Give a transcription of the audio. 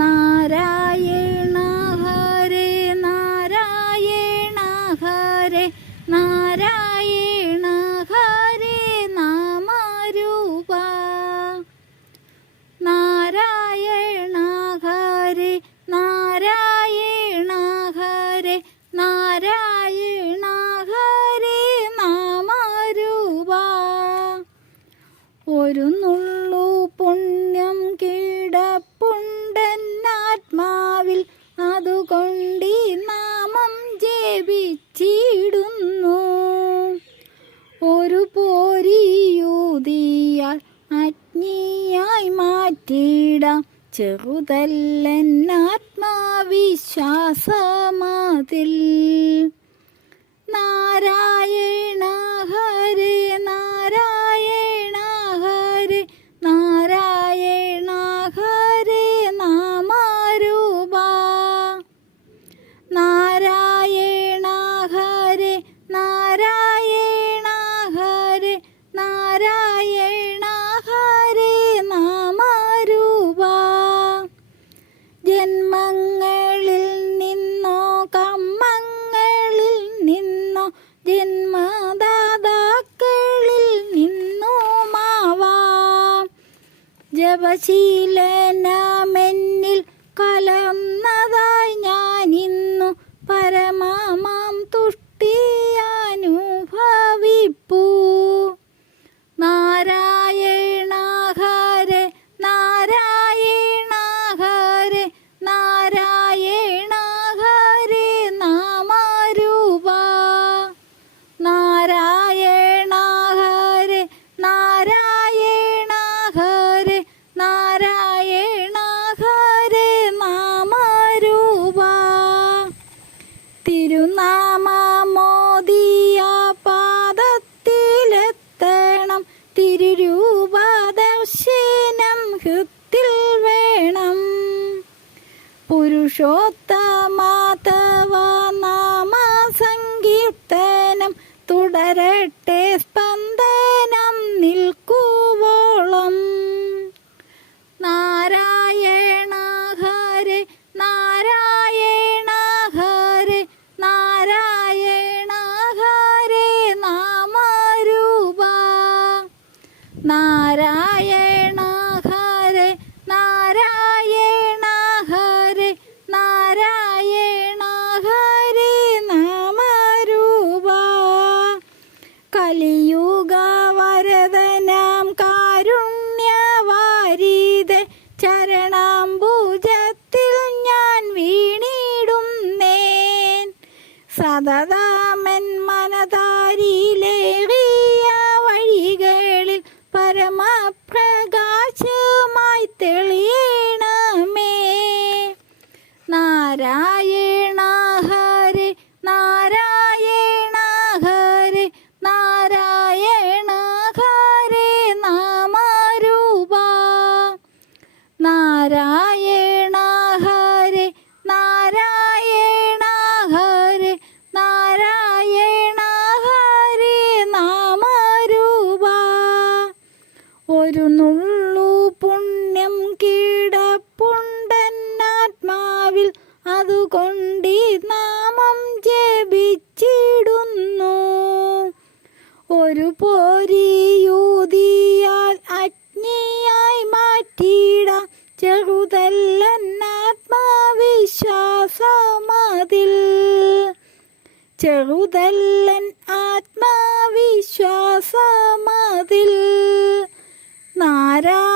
നാരായണ ഹരേ നാരായണ ഹരേ നാരായണ ഹരേ നാമരൂപ നാരായണ ഹരേ നാരായണ ഹരേ നാരായണ ഹരേ നാമരൂപ ഒരു നുള്ളു പുണ്യം കിടപ്പുണ്ടെന്നാത്മാവിൽ അതുകൊണ്ടീ നാമം ജപിച്ചിടുന്നു ഒരു പോരിയൂതിയാൽ അഗ്നിയായി മാറ്റിടാം ചെറുതല്ലെന്നാത്മാവിശ്വാസമതിൽ നാരായണ ഹരേ നാരായണ ഹരേ നാരായണ ഹരേ നാമരൂപ നാരായണ ഹരേ നാരായണ ഹരേ നാരായണ ഹരേ നാമരൂപ ജന്മങ്ങളിൽ നിന്നോ കർമ്മങ്ങളിൽ നിന്നോ ജന്മദാതാക്കളിൽ നിന്നുമാവാം ജപശീലനമെന്നിൽ കലർന്നതായി ഞാനിന്നു പരമാമാം തുഷ്ടിയനുഭവിപ്പൂ നാരായണ ഹരേ നാരായണ ഹരേ നാരായണ ഹരേ നാമരൂപ നാരായണ ഹരേ നാരായണ ഹരേ നാരായണ ഹരേ നാമരൂപ തിരുനാമമോദിയ പാദത്തിലെത്തണം തിരുരൂപ ദർശനം ഹൃത്തിൽ വേണം പുരുഷോത്തമാതവ നാമ സങ്കീർത്തനം തുടരട്ടെ സ്പന്ദനം നിൽക്കുവോളം നാരായണ ഹരേ നാരായണ ഹരേ നാരായണ ഹരേ നാമരൂപ നാരായണ ഹരേ നാരായണ ഹരേ നാരായണ ഹരേ നാമരൂപ കലിയുഗ വരദനാം കാരുണ്യവാരിദേ ചരണാംബുജത്തിൽ ഞാൻ വീണിടുന്നേൻ സതതമെൻ മനതാരിലേറിയ വഴികളിൽ പരമപ്രകാശമായി തെളിയണമേ നാരായണ ഹരേ നാരായണ ഹരേ നാരായണ ഹരേ നാമരൂപ നാരായണ ഹരേ നാരായണ ഹരേ നാരായണ ഹരേ നാമരൂപ ഒരു നുള്ളു പുണ്യം കിടപ്പുണ്ടെന്നാത്മാവിൽ അതുകൊണ്ടീ നാമം ജപിച്ചിടുന്നു ഒരു പോരിയൂതിയാൽ അഗ്നിയായി മാറ്റിടാം ചെറുതല്ലെന്നാത്മാവിശ്വാസമതിൽ ചെറുതല്ലൻ ആത്മാവിശ്വാസമതിൽ നാരായണ